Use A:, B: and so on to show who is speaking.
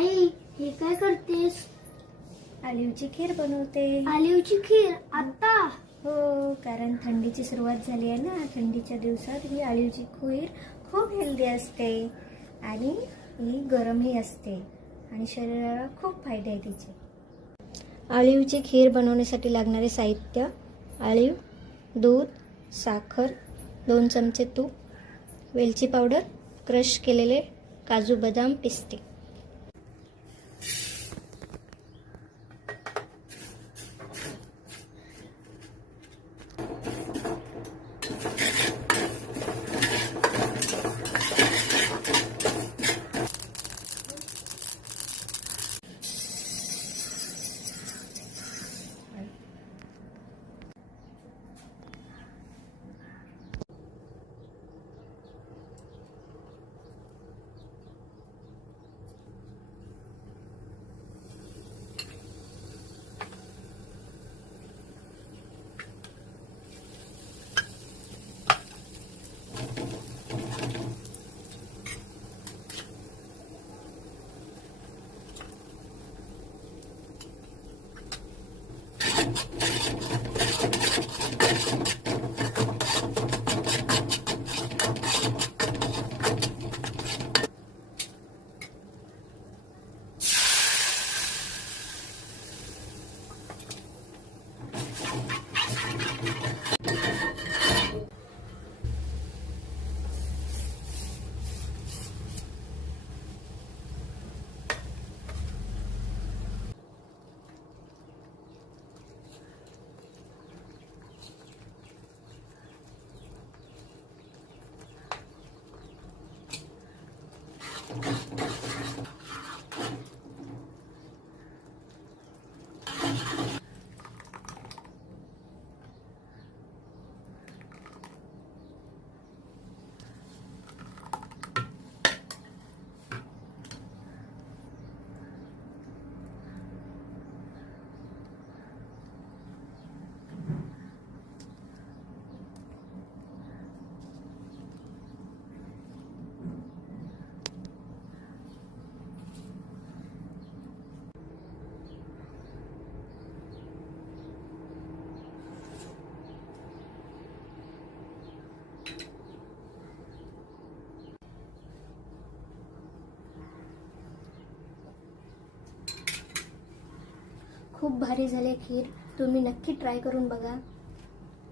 A: आई हे काय करतेस?
B: ऑलिव्हची खीर बनवते.
A: आलिवची खीर? आता
B: हो कारण थंडीची सुरुवात झाली आहे ना. थंडीच्या दिवसात ही ऑलिव्हची खीर खूप हेल्दी असते. आणि ही गरमही असते. आणि शरीराला खूप फायदे आहे तिचे. ऑलिव्हची खीर बनवण्यासाठी लागणारे साहित्य ऑलिव्ह दूध साखर दोन चमचे तूप वेलची पावडर क्रश केलेले काजू बदाम पिस्ते. खूप भारी झाले खीर. तुम्ही नक्की ट्राय करून बघा.